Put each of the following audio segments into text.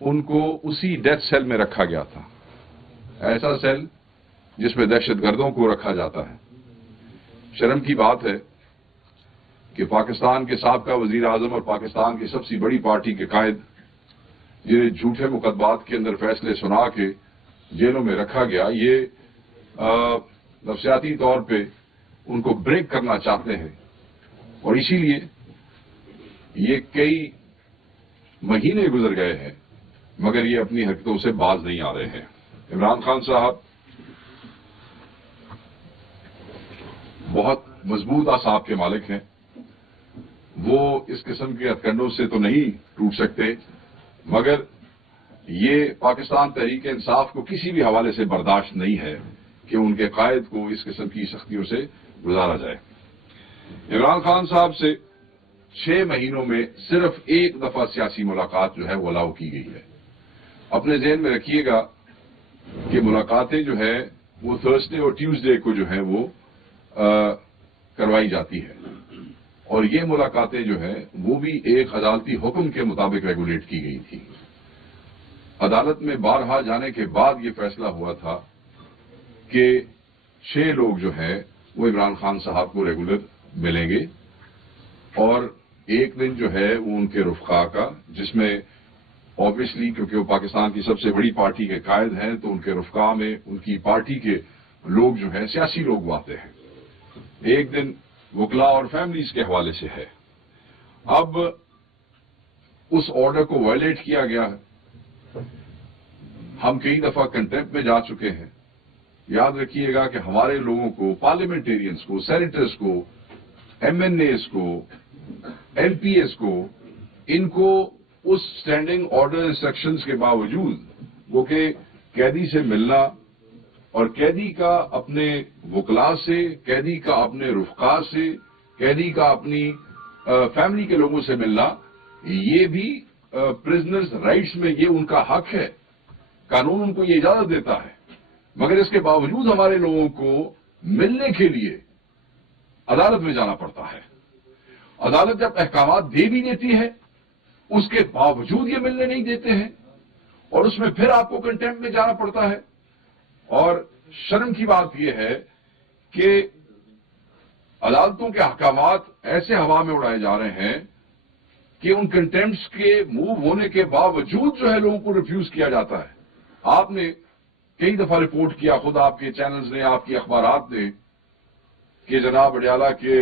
ان کو اسی death cell میں رکھا گیا تھا، ایسا سیل جس میں دہشت گردوں کو رکھا جاتا ہے۔ شرم کی بات ہے کہ پاکستان کے سابقہ وزیر اعظم اور پاکستان کی سب سے بڑی پارٹی کے قائد، جنہیں جھوٹے مقدمات کے اندر فیصلے سنا کے جیلوں میں رکھا گیا، یہ نفسیاتی طور پہ ان کو بریک کرنا چاہتے ہیں، اور اسی لیے یہ کئی مہینے گزر گئے ہیں مگر یہ اپنی حرکتوں سے باز نہیں آ رہے ہیں۔ عمران خان صاحب بہت مضبوط اعصاب کے مالک ہیں، وہ اس قسم کے ہتھکنڈوں سے تو نہیں ٹوٹ سکتے، مگر یہ پاکستان تحریک انصاف کو کسی بھی حوالے سے برداشت نہیں ہے کہ ان کے قائد کو اس قسم کی سختیوں سے گزارا جائے۔ عمران خان صاحب سے 6 مہینوں میں صرف ایک دفعہ سیاسی ملاقات جو ہے وہ الاؤ کی گئی ہے۔ اپنے ذہن میں رکھیے گا کہ ملاقاتیں جو ہے وہ تھرسڈے اور ٹیوزڈے کو جو ہے وہ کروائی جاتی ہے، اور یہ ملاقاتیں جو ہے وہ بھی ایک عدالتی حکم کے مطابق ریگولیٹ کی گئی تھی۔ عدالت میں بارہا جانے کے بعد یہ فیصلہ ہوا تھا کہ 6 لوگ جو ہے وہ عمران خان صاحب کو ریگولر ملیں گے، اور ایک دن جو ہے وہ ان کے رفقا کا، جس میں آبویسلی کیونکہ وہ پاکستان کی سب سے بڑی پارٹی کے قائد ہیں تو ان کے رفقا میں ان کی پارٹی کے لوگ جو ہیں سیاسی لوگ وہ آتے ہیں، ایک دن وکلاء اور فیملیز کے حوالے سے ہے۔ اب اس آرڈر کو وائلیٹ کیا گیا ہے، ہم کئی دفعہ کنٹیمپٹ میں جا چکے ہیں۔ یاد رکھیے گا کہ ہمارے لوگوں کو، پارلیمنٹیرینز کو، سینیٹرز کو، ایم این ایز کو، ایل پی ایز کو، ان کو اس اسٹینڈنگ آرڈر انسٹرکشنز کے باوجود وہ کہ قیدی سے ملنا اور قیدی کا اپنے وکلاء سے، قیدی کا اپنے رفقا سے، قیدی کا اپنی فیملی کے لوگوں سے ملنا، یہ بھی پرزنرز رائٹس میں یہ ان کا حق ہے، قانون ان کو یہ اجازت دیتا ہے، مگر اس کے باوجود ہمارے لوگوں کو ملنے کے لیے عدالت میں جانا پڑتا ہے۔ عدالت جب احکامات دے بھی دیتی ہے اس کے باوجود یہ ملنے نہیں دیتے ہیں، اور اس میں پھر آپ کو کنٹیمپٹ میں جانا پڑتا ہے۔ اور شرم کی بات یہ ہے کہ عدالتوں کے احکامات ایسے ہوا میں اڑائے جا رہے ہیں کہ ان کنٹیمپٹس کے موو ہونے کے باوجود جو ہے لوگوں کو ریفیوز کیا جاتا ہے۔ آپ نے کئی دفعہ رپورٹ کیا، خود آپ کے چینلز نے، آپ کے اخبارات نے، کہ جناب اڈیالہ کے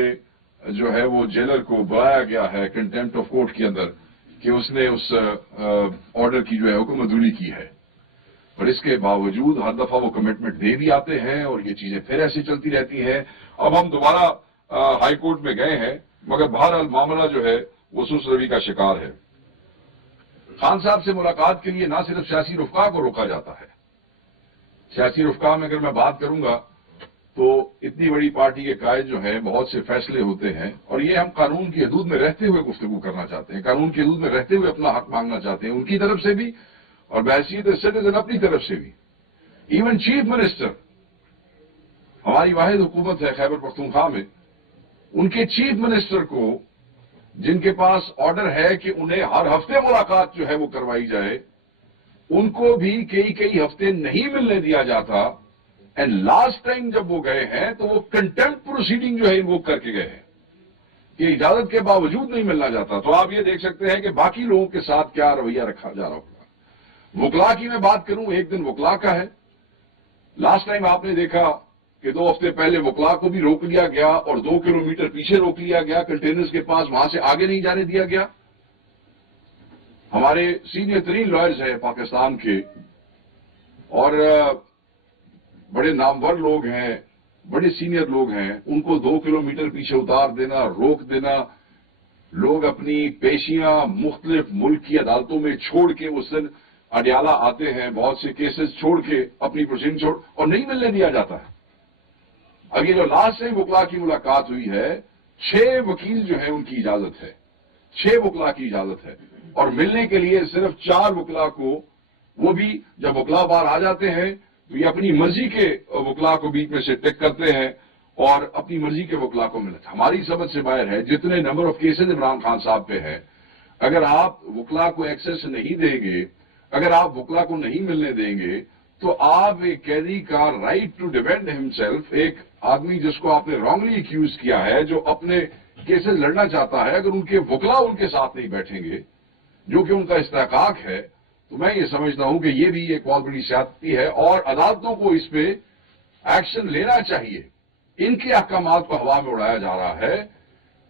جو ہے وہ جیلر کو بلایا گیا ہے کنٹیمپٹ آف کورٹ کے اندر کہ اس نے اس آرڈر کی جو ہے حکم عدولی کی ہے، اور اس کے باوجود ہر دفعہ وہ کمٹمنٹ دے بھی آتے ہیں اور یہ چیزیں پھر ایسے چلتی رہتی ہیں۔ اب ہم دوبارہ ہائی کورٹ میں گئے ہیں، مگر بہرحال معاملہ جو ہے وہ سست روی کا شکار ہے۔ خان صاحب سے ملاقات کے لیے نہ صرف سیاسی رفقا کو روکا جاتا ہے، سیاسی رفقا میں اگر میں بات کروں گا تو اتنی بڑی پارٹی کے قائد جو ہیں بہت سے فیصلے ہوتے ہیں، اور یہ ہم قانون کی حدود میں رہتے ہوئے گفتگو کرنا چاہتے ہیں، قانون کی حدود میں رہتے ہوئے اپنا حق مانگنا چاہتے ہیں، ان کی طرف سے بھی اور بحیثیت سٹیزن اپنی طرف سے بھی۔ ایون چیف منسٹر، ہماری واحد حکومت ہے خیبر پختونخوا میں، ان کے چیف منسٹر کو، جن کے پاس آرڈر ہے کہ انہیں ہر ہفتے ملاقات جو ہے وہ کروائی جائے، ان کو بھی کئی ہفتے نہیں ملنے دیا جاتا، اینڈ لاسٹ ٹائم جب وہ گئے ہیں تو وہ کنٹیمپٹ پروسیڈنگ جو ہے انووک کر کے گئے ہیں کہ اجازت کے باوجود نہیں ملنا جاتا۔ تو آپ یہ دیکھ سکتے ہیں کہ باقی لوگوں کے ساتھ کیا رویہ رکھا جا رہا ہوگا۔ وکلاء کی میں بات کروں، ایک دن وکلاء کا ہے۔ لاسٹ ٹائم آپ نے دیکھا کہ 2 ہفتے پہلے وکلاء کو بھی روک لیا گیا اور 2 کلومیٹر پیچھے روک لیا گیا کنٹینرز کے پاس، وہاں سے آگے نہیں جانے دیا گیا۔ ہمارے سینئر ترین لائرز ہیں پاکستان کے اور بڑے نامور لوگ ہیں، بڑے سینئر لوگ ہیں، ان کو 2 کلومیٹر پیچھے اتار دینا، روک دینا، لوگ اپنی پیشیاں مختلف ملک کی عدالتوں میں چھوڑ کے اس دن اڈیالہ آتے ہیں، بہت سے کیسز چھوڑ کے اپنی پروسیڈنگ چھوڑ، اور نہیں ملنے دیا جاتا ہے۔ اگے جو لاسٹ ٹائم وکلاء کی ملاقات ہوئی ہے، 6 وکیل جو ہیں ان کی اجازت ہے، 6 وکلاء کی اجازت ہے، اور ملنے کے لیے صرف 4 وکلاء کو، وہ بھی جب وکلاء باہر آ جاتے ہیں تو یہ اپنی مرضی کے وکلاء کو بیچ میں سے ٹک کرتے ہیں اور اپنی مرضی کے وکلاء کو ملتے ہیں۔ ہماری سمجھ سے باہر ہے جتنے number of cases Imran Khan صاحب پہ ہے، اگر آپ وکلاء کو ایکسس نہیں دیں گے، اگر آپ وکلا کو نہیں ملنے دیں گے تو آپ ایک قیدی کا رائٹ ٹو ڈیفینڈ ہمسیلف، ایک آدمی جس کو آپ نے رانگلی ایکیوز کیا ہے، جو اپنے کیسز لڑنا چاہتا ہے، اگر ان کے وکلا ان کے ساتھ نہیں بیٹھیں گے جو کہ ان کا استحقاق ہے، تو میں یہ سمجھتا ہوں کہ یہ بھی ایک بہت بڑی زیادتی ہے اور عدالتوں کو اس پہ ایکشن لینا چاہیے۔ ان کے احکامات کو ہوا میں اڑایا جا رہا ہے،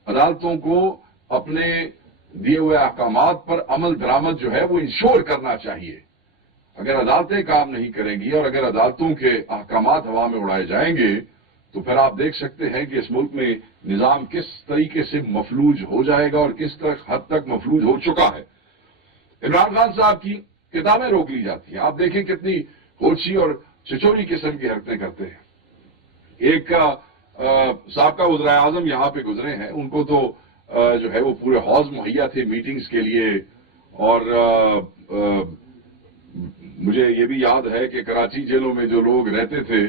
عدالتوں کو اپنے دیے ہوئے احکامات پر عمل درآمد جو ہے وہ انشور کرنا چاہیے۔ اگر عدالتیں کام نہیں کریں گی اور اگر عدالتوں کے احکامات ہوا میں اڑائے جائیں گے تو پھر آپ دیکھ سکتے ہیں کہ اس ملک میں نظام کس طریقے سے مفلوج ہو جائے گا اور کس حد تک مفلوج ہو چکا ہے۔ عمران خان صاحب کی کتابیں روک لی جاتی ہیں، آپ دیکھیں کتنی ہوچی اور چچوری قسم کی حرکتیں کرتے ہیں۔ ایک سابقہ وزراء اعظم یہاں پہ گزرے ہیں، ان کو تو جو ہے وہ پورے حوض مہیا تھے میٹنگز کے لیے، اور مجھے یہ بھی یاد ہے کہ کراچی جیلوں میں جو لوگ رہتے تھے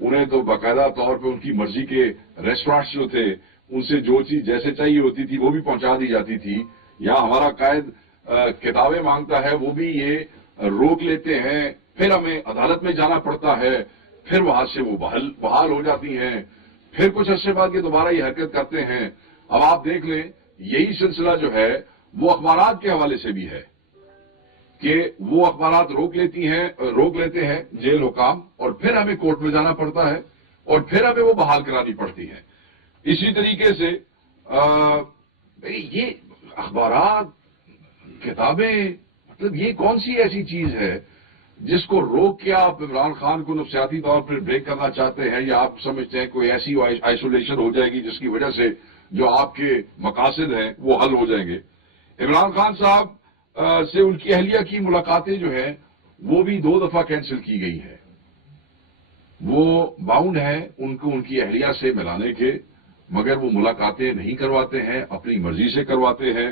انہیں تو باقاعدہ طور پہ ان کی مرضی کے ریسٹورانٹس جو تھے ان سے جو چیز جیسے چاہیے ہوتی تھی وہ بھی پہنچا دی جاتی تھی۔ یہاں ہمارا قائد کتابیں مانگتا ہے، وہ بھی یہ روک لیتے ہیں، پھر ہمیں عدالت میں جانا پڑتا ہے، پھر وہاں سے وہ بحال ہو جاتی ہیں، پھر کچھ عرصے بعد یہ دوبارہ یہ حرکت کرتے ہیں۔ اب آپ دیکھ لیں یہی سلسلہ جو ہے وہ اخبارات کے حوالے سے بھی ہے کہ وہ اخبارات روک لیتے ہیں جیل حکام، اور پھر ہمیں کورٹ میں جانا پڑتا ہے اور پھر ہمیں وہ بحال کرانی پڑتی ہے۔ اسی طریقے سے یہ اخبارات، کتابیں، مطلب یہ کون سی ایسی چیز ہے جس کو روک کے آپ عمران خان کو نفسیاتی طور پر بریک کرنا چاہتے ہیں، یا آپ سمجھتے ہیں کوئی ایسی آئسولیشن ہو جائے گی جس کی وجہ سے جو آپ کے مقاصد ہیں وہ حل ہو جائیں گے۔ عمران خان صاحب سے ان کی اہلیہ کی ملاقاتیں جو ہیں وہ بھی 2 دفعہ کینسل کی گئی ہے۔ وہ باؤنڈ ہیں ان کو ان کی اہلیہ سے ملانے کے، مگر وہ ملاقاتیں نہیں کرواتے ہیں، اپنی مرضی سے کرواتے ہیں۔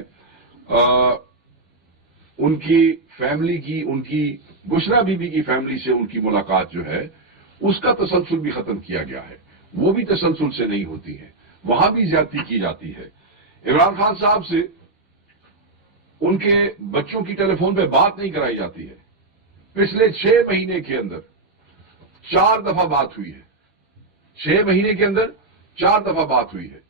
ان کی فیملی کی، ان کی بشرا بی بی کی فیملی سے ان کی ملاقات جو ہے اس کا تسلسل بھی ختم کیا گیا ہے، وہ بھی تسلسل سے نہیں ہوتی ہے، وہاں بھی زیادتی کی جاتی ہے۔ عمران خان صاحب سے ان کے بچوں کی ٹیلی فون پہ بات نہیں کرائی جاتی ہے۔ پچھلے 6 مہینے کے اندر 4 دفعہ بات ہوئی ہے، 6 مہینے کے اندر 4 دفعہ بات ہوئی ہے۔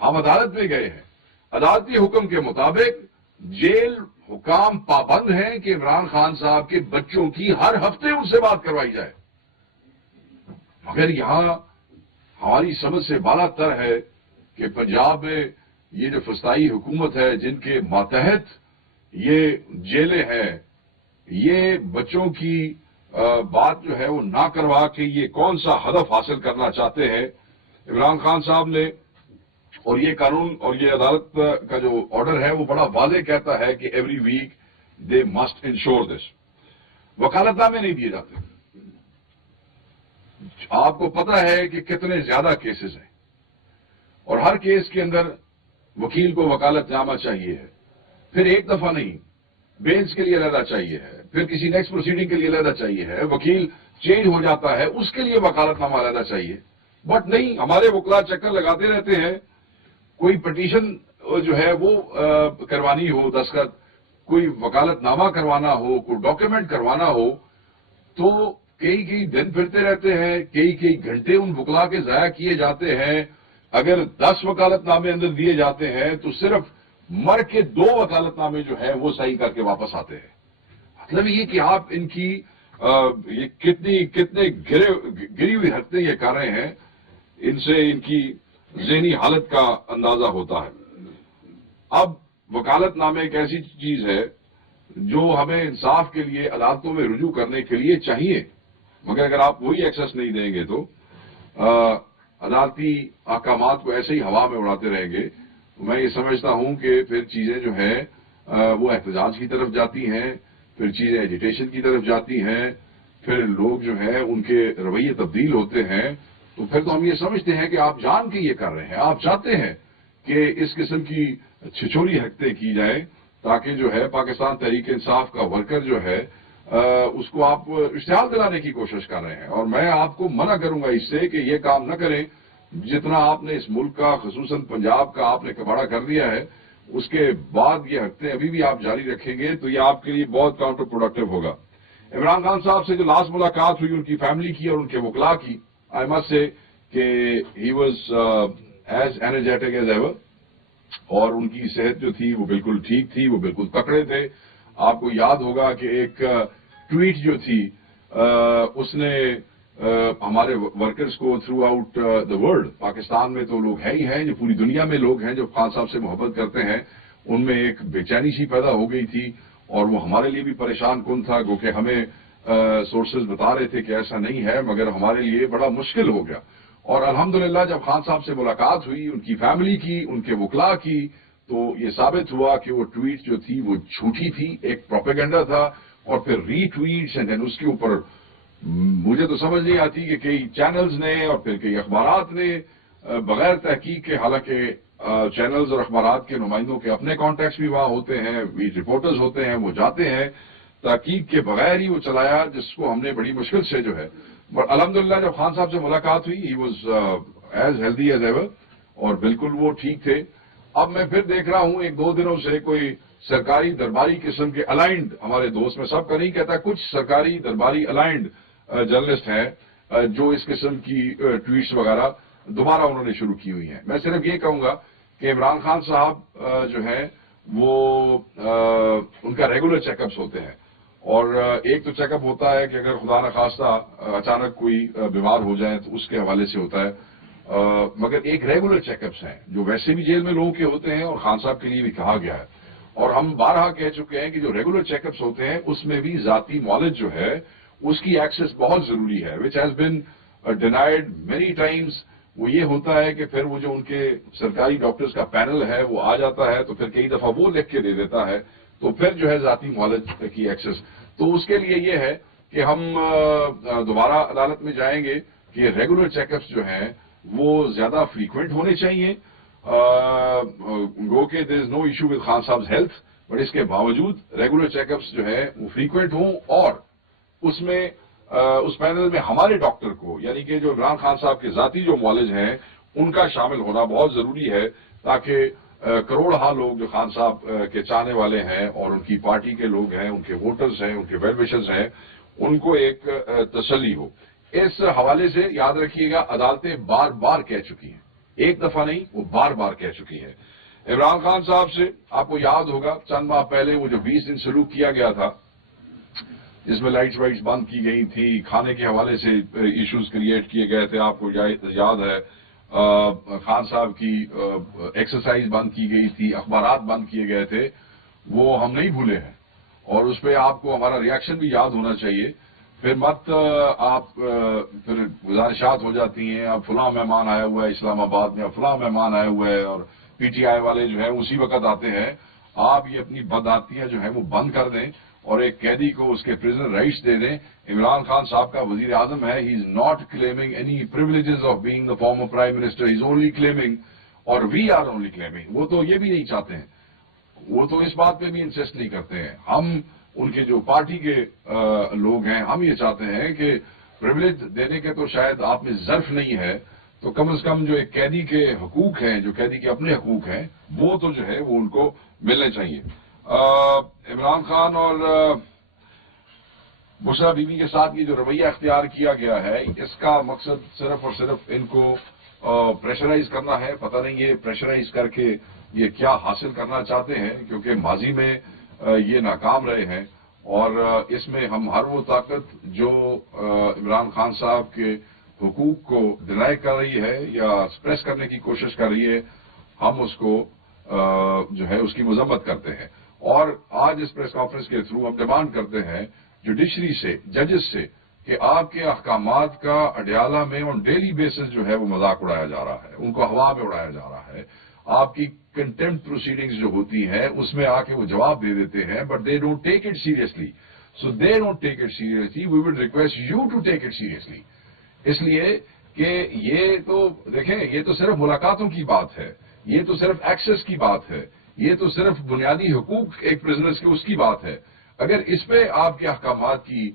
ہم عدالت میں گئے ہیں، عدالتی حکم کے مطابق جیل حکام پابند ہیں کہ عمران خان صاحب کے بچوں کی ہر ہفتے ان سے بات کروائی جائے، مگر یہاں ہماری سمجھ سے بالا تر ہے کہ پنجاب میں یہ جو فسطائی حکومت ہے، جن کے ماتحت یہ جیلیں ہیں، یہ بچوں کی بات جو ہے وہ نہ کروا کے یہ کون سا ہدف حاصل کرنا چاہتے ہیں عمران خان صاحب نے۔ اور یہ قانون اور یہ عدالت کا جو آرڈر ہے وہ بڑا واضح کہتا ہے کہ every week they must ensure this. وکالت نامے نہیں دیے جاتے۔ آپ کو پتہ ہے کہ کتنے زیادہ کیسز ہیں اور ہر کیس کے اندر وکیل کو وکالت نامہ چاہیے ہے، پھر ایک دفعہ نہیں، بینچ کے لیے علیحدہ چاہیے ہے، پھر کسی نیکسٹ پروسیڈنگ کے لیے علیحدہ چاہیے ہے، وکیل چینج ہو جاتا ہے اس کے لیے وکالت نامہ علیحدہ چاہیے۔ بٹ نہیں، ہمارے وکلا چکر لگاتے رہتے ہیں، کوئی پٹیشن جو ہے وہ کروانی ہو دستخط، کوئی وکالت نامہ کروانا ہو، کوئی ڈاکیومنٹ کروانا ہو، تو کئی دن پھرتے رہتے ہیں، کئی گھنٹے ان وکلا کے ضائع کیے جاتے ہیں۔ اگر 10 وکالت نامے اندر دیے جاتے ہیں تو صرف مر کے 2 وکالت نامے جو ہے وہ صحیح کر کے واپس آتے ہیں۔ مطلب یہ کہ آپ ان کی یہ کتنے گری ہوئی حرکتیں یہ کر رہے ہیں، ان سے ان کی ذہنی حالت کا اندازہ ہوتا ہے۔ اب وکالت نامے ایک ایسی چیز ہے جو ہمیں انصاف کے لیے عدالتوں میں رجوع کرنے کے لیے چاہیے، مگر اگر آپ وہی ایکسس نہیں دیں گے تو عدالتی احکامات کو ایسے ہی ہوا میں اڑاتے رہیں گے، تو میں یہ سمجھتا ہوں کہ پھر چیزیں جو ہیں وہ احتجاج کی طرف جاتی ہیں، پھر چیزیں ایجیٹیشن کی طرف جاتی ہیں، پھر لوگ جو ہیں ان کے رویے تبدیل ہوتے ہیں، تو پھر تو ہم یہ سمجھتے ہیں کہ آپ جان کے یہ کر رہے ہیں، آپ چاہتے ہیں کہ اس قسم کی چھچوری حرکتیں کی جائیں تاکہ جو ہے پاکستان تحریک انصاف کا ورکر جو ہے اس کو آپ اشتعال دلانے کی کوشش کر رہے ہیں۔ اور میں آپ کو منع کروں گا اس سے کہ یہ کام نہ کریں۔ جتنا آپ نے اس ملک کا، خصوصاً پنجاب کا آپ نے کباڑہ کر دیا ہے، اس کے بعد یہ حرکتیں ابھی بھی آپ جاری رکھیں گے تو یہ آپ کے لیے بہت کاؤنٹر پروڈکٹیو ہوگا. عمران خان صاحب سے جو لاسٹ ملاقات ہوئی ان کی فیملی کی اور ان کے وکلاء کی، آئی مسٹ سے کہ he was as energetic as ever, اور ان کی صحت جو تھی وہ بالکل ٹھیک تھی، وہ بالکل تکڑے تھے. آپ کو یاد ہوگا کہ ایک ٹویٹ جو تھی اس نے ہمارے ورکرز کو through out the world, Pakistan میں تو لوگ ہیں ہی ہیں، جو پوری دنیا میں لوگ ہیں جو خان صاحب سے محبت کرتے ہیں، ان میں ایک بے چینی سی پیدا ہو گئی تھی، اور وہ ہمارے لیے بھی پریشان کن تھا کیونکہ ہمیں سورسز بتا رہے تھے کہ ایسا نہیں ہے، مگر ہمارے لیے بڑا مشکل ہو گیا. اور الحمدللہ جب خان صاحب سے ملاقات ہوئی، ان کی فیملی کی، ان کے وکلاء کی، تو یہ ثابت ہوا کہ وہ ٹویٹ جو تھی وہ جھوٹی تھی، ایک پروپیگنڈا تھا. اور پھر ری ٹویٹس اینڈ اس کے اوپر مجھے تو سمجھ نہیں آتی کہ کئی چینلز نے اور پھر کئی اخبارات نے بغیر تحقیق کے، حالانکہ چینلز اور اخبارات کے نمائندوں کے اپنے کانٹیکٹس بھی وہاں ہوتے ہیں، رپورٹرز ہوتے ہیں، وہ جاتے ہیں، تحقیق کے بغیر ہی وہ چلایا، جس کو ہم نے بڑی مشکل سے جو ہے. بٹ الحمدللہ جب خان صاحب سے ملاقات ہوئی he was as healthy as ever, اور بالکل وہ ٹھیک تھے. اب میں پھر دیکھ رہا ہوں ایک دو دنوں سے کوئی سرکاری درباری قسم کے الائنڈ ہمارے دوست، میں سب کا نہیں کہتا، کچھ سرکاری درباری الائنڈ جرنلسٹ ہیں جو اس قسم کی ٹویٹس وغیرہ دوبارہ انہوں نے شروع کی ہوئی ہیں. میں صرف یہ کہوں گا کہ عمران خان صاحب جو ہیں وہ ان کا ریگولر چیک اپس ہوتے ہیں، اور ایک تو چیک اپ ہوتا ہے کہ اگر خدا نخواستہ اچانک کوئی بیمار ہو جائے تو اس کے حوالے سے ہوتا ہے، مگر ایک ریگولر چیک اپس ہیں جو ویسے بھی جیل میں لوگوں کے ہوتے ہیں اور خان صاحب کے لیے بھی کہا گیا ہے. اور ہم بارہا کہہ چکے ہیں کہ جو ریگولر چیک اپس ہوتے ہیں اس میں بھی ذاتی معالج جو ہے اس کی ایکسس بہت ضروری ہے، which has been denied many Times. وہ یہ ہوتا ہے کہ پھر وہ جو ان کے سرکاری ڈاکٹرز کا پینل ہے وہ آ جاتا ہے تو پھر کئی دفعہ وہ لکھ کے دے دیتا ہے، تو پھر جو ہے ذاتی معالج کی ایکسس. تو اس کے لیے یہ ہے کہ ہم دوبارہ عدالت میں جائیں گے کہ ریگولر چیک اپس جو ہیں وہ زیادہ فریکوینٹ ہونے چاہیے. گو کہ دیر از نو ایشو ود خان صاحب ہیلتھ، بٹ اس کے باوجود ریگولر چیک اپس جو ہے وہ فریکوینٹ ہوں، اور اس میں اس پینل میں ہمارے ڈاکٹر کو، یعنی کہ جو عمران خان صاحب کے ذاتی جو معالج ہیں ان کا شامل ہونا بہت ضروری ہے، تاکہ کروڑہا لوگ جو خان صاحب کے چاہنے والے ہیں اور ان کی پارٹی کے لوگ ہیں، ان کے ووٹرز ہیں، ان کے ویل وشرز ہیں، ان کو ایک تسلی ہو. اس حوالے سے یاد رکھیے گا عدالتیں بار بار کہہ چکی ہیں، ایک دفعہ نہیں، وہ بار بار کہہ چکی ہیں. عمران خان صاحب سے آپ کو یاد ہوگا چند ماہ پہلے وہ جو 20 دن سلوک کیا گیا تھا، جس میں لائٹس وائٹس بند کی گئی تھی، کھانے کے حوالے سے ایشوز کریٹ کیے گئے تھے، آپ کو یاد ہے خان صاحب کی ایکسرسائز بند کی گئی تھی، اخبارات بند کیے گئے تھے، وہ ہم نہیں بھولے ہیں، اور اس پہ آپ کو ہمارا ریاکشن بھی یاد ہونا چاہیے. پھر مت آپ پھر گزارشات ہو جاتی ہیں، اب فلاں مہمان آیا ہوا ہے اسلام آباد میں، اب فلاں مہمان آیا ہوا ہے، اور پی ٹی آئی والے جو ہیں اسی وقت آتے ہیں. آپ یہ اپنی بدعاتیاں جو ہیں وہ بند کر دیں اور ایک قیدی کو اس کے پرزنر رائٹس دے دیں. عمران خان صاحب کا وزیر اعظم ہے، he is not claiming any privileges of being the former prime minister, he is only claiming, اور وی آر اونلی کلیمنگ. وہ تو یہ بھی نہیں چاہتے ہیں، وہ تو اس بات پہ بھی انسسٹ نہیں کرتے ہیں. ہم ان کے جو پارٹی کے لوگ ہیں، ہم یہ چاہتے ہیں کہ پریولیج دینے کے تو شاید آپ میں ظرف نہیں ہے، تو کم از کم جو ایک قیدی کے حقوق ہیں، جو قیدی کے اپنے حقوق ہیں، وہ تو جو ہے وہ ان کو ملنے چاہیے. عمران خان اور بشرا بیوی کے ساتھ یہ جو رویہ اختیار کیا گیا ہے، اس کا مقصد صرف اور صرف ان کو پریشرائز کرنا ہے. پتہ نہیں یہ پریشرائز کر کے یہ کیا حاصل کرنا چاہتے ہیں، کیونکہ ماضی میں یہ ناکام رہے ہیں، اور اس میں ہم ہر وہ طاقت جو عمران خان صاحب کے حقوق کو ڈینائی کر رہی ہے یا سپریس کرنے کی کوشش کر رہی ہے، ہم اس کو جو ہے اس کی مذمت کرتے ہیں. اور آج اس پریس کانفرنس کے تھرو ہم ڈیمانڈ کرتے ہیں جوڈیشری سے، ججز سے، کہ آپ کے احکامات کا اڈیالہ میں آن ڈیلی بیسس جو ہے وہ مذاق اڑایا جا رہا ہے، ان کو ہوا میں اڑایا جا رہا ہے. آپ کی کنٹمپٹ پروسیڈنگز جو ہوتی ہیں اس میں آ کے وہ جواب دے دیتے ہیں، but they don't take it seriously. So they don't take it seriously, we will request you to take it seriously. اس لیے کہ یہ تو دیکھیں، یہ تو صرف ملاقاتوں کی بات ہے، یہ تو صرف ایکسس کی بات ہے، یہ تو صرف بنیادی حقوق ایک پرزنرز کے اس کی بات ہے. اگر اس پہ آپ کے احکامات کی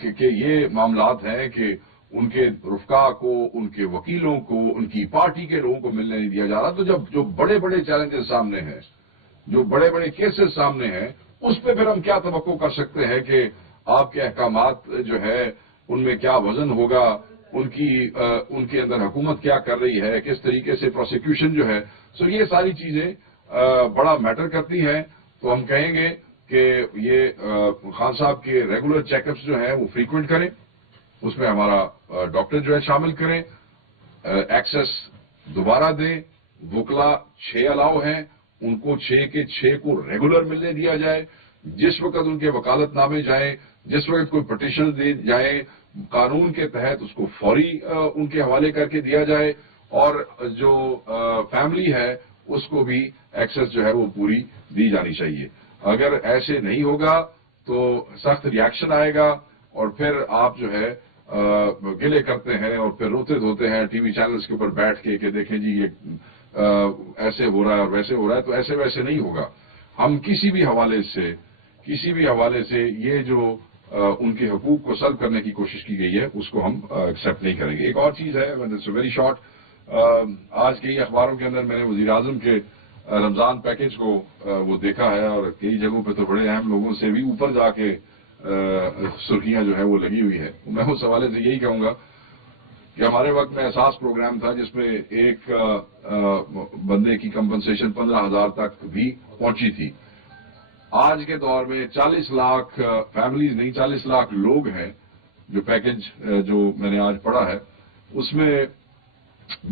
کہ یہ معاملات ہیں کہ ان کے رفقا کو، ان کے وکیلوں کو، ان کی پارٹی کے لوگوں کو ملنے نہیں دیا جا رہا، تو جب جو بڑے بڑے چیلنجز سامنے ہیں، جو بڑے بڑے کیسز سامنے ہیں اس پہ پھر ہم کیا توقع کر سکتے ہیں کہ آپ کے احکامات جو ہے ان میں کیا وزن ہوگا، ان کے اندر حکومت کیا کر رہی ہے، کس طریقے سے پروسیکیوشن جو ہے. سو یہ ساری چیزیں بڑا میٹر کرتی ہیں. تو ہم کہیں گے کہ یہ خان صاحب کے ریگولر چیک اپس جو ہیں وہ فریکوینٹ کریں، اس میں ہمارا ڈاکٹر جو ہے شامل کریں، ایکسس دوبارہ دیں. وکلا 6 الاؤ ہیں، ان کو 6 کے 6 کو ریگولر ملنے دیا جائے. جس وقت ان کے وکالت نامے جائیں، جس وقت کوئی پٹیشن دے جائیں، قانون کے تحت اس کو فوری ان کے حوالے کر کے دیا جائے. اور جو فیملی ہے اس کو بھی ایکسس جو ہے وہ پوری دی جانی چاہیے. اگر ایسے نہیں ہوگا تو سخت ریاکشن آئے گا، اور پھر آپ جو ہے گلے کرتے ہیں اور پھر روتے دھوتے ہیں ٹی وی چینلز کے اوپر بیٹھ کے کہ دیکھیں جی یہ ایسے ہو رہا ہے اور ویسے ہو رہا ہے. تو ایسے ویسے نہیں ہوگا. ہم کسی بھی حوالے سے یہ جو ان کے حقوق کو سلب کرنے کی کوشش کی گئی ہے اس کو ہم ایکسپٹ نہیں کریں گے. ایک اور چیز ہے ویری شارٹ، آج کئی اخباروں کے اندر میں نے وزیر اعظم کے رمضان پیکج کو وہ دیکھا ہے، اور کئی جگہوں پہ تو بڑے اہم لوگوں سے بھی اوپر جا کے سرخیاں جو ہے وہ لگی ہوئی ہے. میں اس حوالے سے یہی کہوں گا کہ ہمارے وقت میں احساس پروگرام تھا جس میں ایک بندے کی کمپنسیشن 15,000 تک بھی پہنچی تھی. آج کے دور میں 40 لاکھ فیملیز نہیں 40 لاکھ لوگ ہیں جو پیکج جو میں نے آج پڑھا ہے اس میں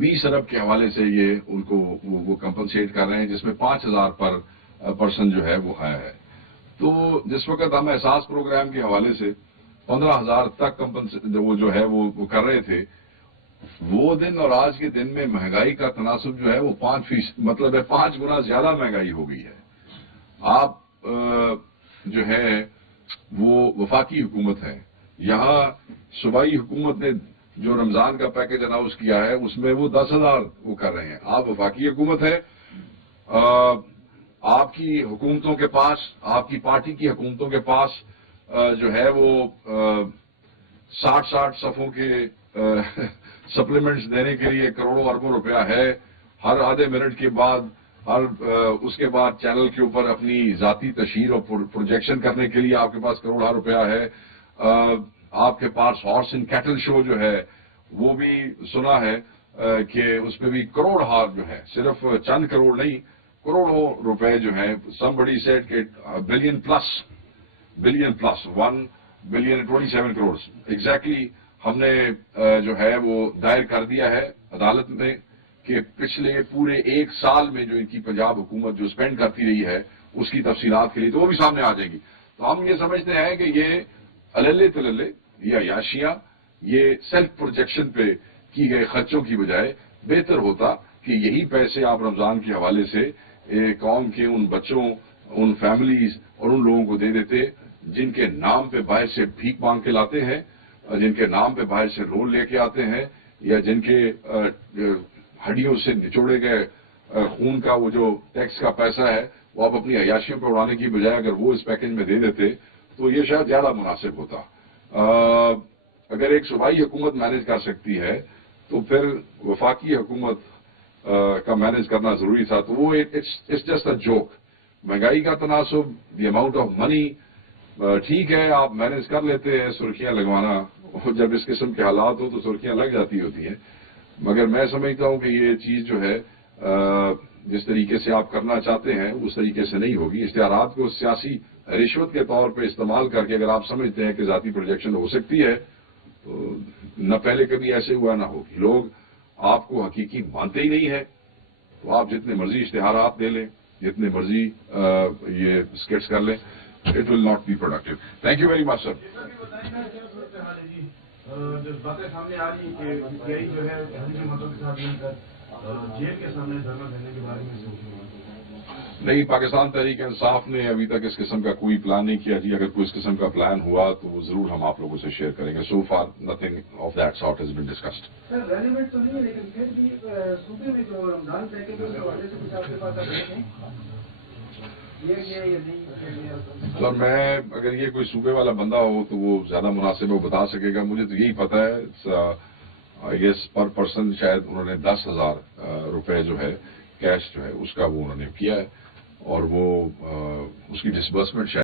20 ارب کے حوالے سے یہ ان کو وہ کمپنسیٹ کر رہے ہیں، جس میں 5,000 پر پرسن جو ہے وہ آیا ہے. تو جس وقت ہم احساس پروگرام کے حوالے سے 15,000 تک وہ جو ہے وہ کر رہے تھے، وہ دن اور آج کے دن میں مہنگائی کا تناسب جو ہے وہ 5% مطلب ہے 5 گنا زیادہ مہنگائی ہو گئی ہے. آپ جو ہے وہ وفاقی حکومت ہے، یہاں صوبائی حکومت نے جو رمضان کا پیکج اناؤنس کیا ہے اس میں وہ 10,000 وہ کر رہے ہیں. آپ وفاقی حکومت ہے، آپ کی حکومتوں کے پاس، آپ کی پارٹی کی حکومتوں کے پاس جو ہے وہ 60 صفوں کے سپلیمنٹس دینے کے لیے کروڑوں اربوں روپیہ ہے. ہر آدھے منٹ کے بعد اس کے بعد چینل کے اوپر اپنی ذاتی تشہیر اور پروجیکشن کرنے کے لیے آپ کے پاس کروڑا روپیہ ہے. آپ کے پاس ہارس اینڈ کیٹل شو جو ہے وہ بھی سنا ہے کہ اس پہ بھی کروڑ ہار جو ہے، صرف چند کروڑ نہیں کروڑوں روپے جو ہیں. somebody said کہ billion plus 1 billion 27 crore exactly ہم نے جو ہے وہ دائر کر دیا ہے عدالت میں کہ پچھلے پورے 1 سال میں جو ان کی پنجاب حکومت جو اسپینڈ کرتی رہی ہے اس کی تفصیلات کے لیے تو وہ بھی سامنے آ جائیں گی. تو ہم یہ سمجھتے ہیں کہ یہ اللے تللے یا عیاشیاں یہ سیلف پروجیکشن پہ کی گئے خرچوں کی بجائے بہتر ہوتا کہ یہی پیسے آپ رمضان کے حوالے سے قوم کے ان بچوں، ان فیملیز اور ان لوگوں کو دے دیتے جن کے نام پہ باہر سے بھیک مانگ کے لاتے ہیں، جن کے نام پہ باہر سے رول لے کے آتے ہیں، یا جن کے ہڈیوں سے نچوڑے گئے خون کا وہ جو ٹیکس کا پیسہ ہے وہ آپ اپنی عیاشیوں پہ اڑانے کی بجائے اگر وہ اس پیکج میں دے دیتے تو یہ شاید زیادہ مناسب ہوتا. اگر ایک صوبائی حکومت مینج کر سکتی ہے تو پھر وفاقی حکومت کا مینج کرنا ضروری تھا. تو وہ اٹس جسٹ اے جوک. مہنگائی کا تناسب، دی اماؤنٹ آف منی، ٹھیک ہے آپ مینج کر لیتے ہیں سرخیاں لگوانا، جب اس قسم کے حالات ہو تو سرخیاں لگ جاتی ہوتی ہیں. مگر میں سمجھتا ہوں کہ یہ چیز جو ہے جس طریقے سے آپ کرنا چاہتے ہیں اس طریقے سے نہیں ہوگی. اشتہارات کو سیاسی رشوت کے طور پہ استعمال کر کے اگر آپ سمجھتے ہیں کہ ذاتی پروجیکشن ہو سکتی ہے تو نہ پہلے کبھی ایسے ہوا نہ ہوگی. لوگ آپ کو حقیقی مانتے ہی نہیں ہے تو آپ جتنے مرضی اشتہارات دے لیں، جتنے مرضی یہ اسکیٹس کر لیں، it will not be productive. Thank you very much sir. جب باتیں سامنے آ رہی کہ پی آئی جو ہے ہندو متوں کے ساتھ مل کر جیل کے سامنے دھرنا دینے کے بارے میں نہیں، پاکستان تحریک انصاف نے ابھی تک اس قسم کا کوئی پلان نہیں کیا جی. اگر کوئی اس قسم کا پلان ہوا تو وہ ضرور ہم آپ لوگوں سے شیئر کریں گے. So far nothing of that sort has been discussed. Sir relevant تو نہیں ہے لیکن پھر بھی صوبے میں جو رمضان پیکج ہے اس حوالے سے کچھ آپ کے پاس اپڈیٹ ہے؟ سر میں اگر یہ کوئی صوبے والا بندہ ہو تو وہ زیادہ مناسب ہے، وہ بتا سکے گا. مجھے تو یہی پتہ ہے یس پر پرسن شاید انہوں نے 10,000 روپے جو ہے کیش جو ہے اس کا وہ انہوں نے کیا ہے. اور وہ اس کی ڈسبرسمنٹ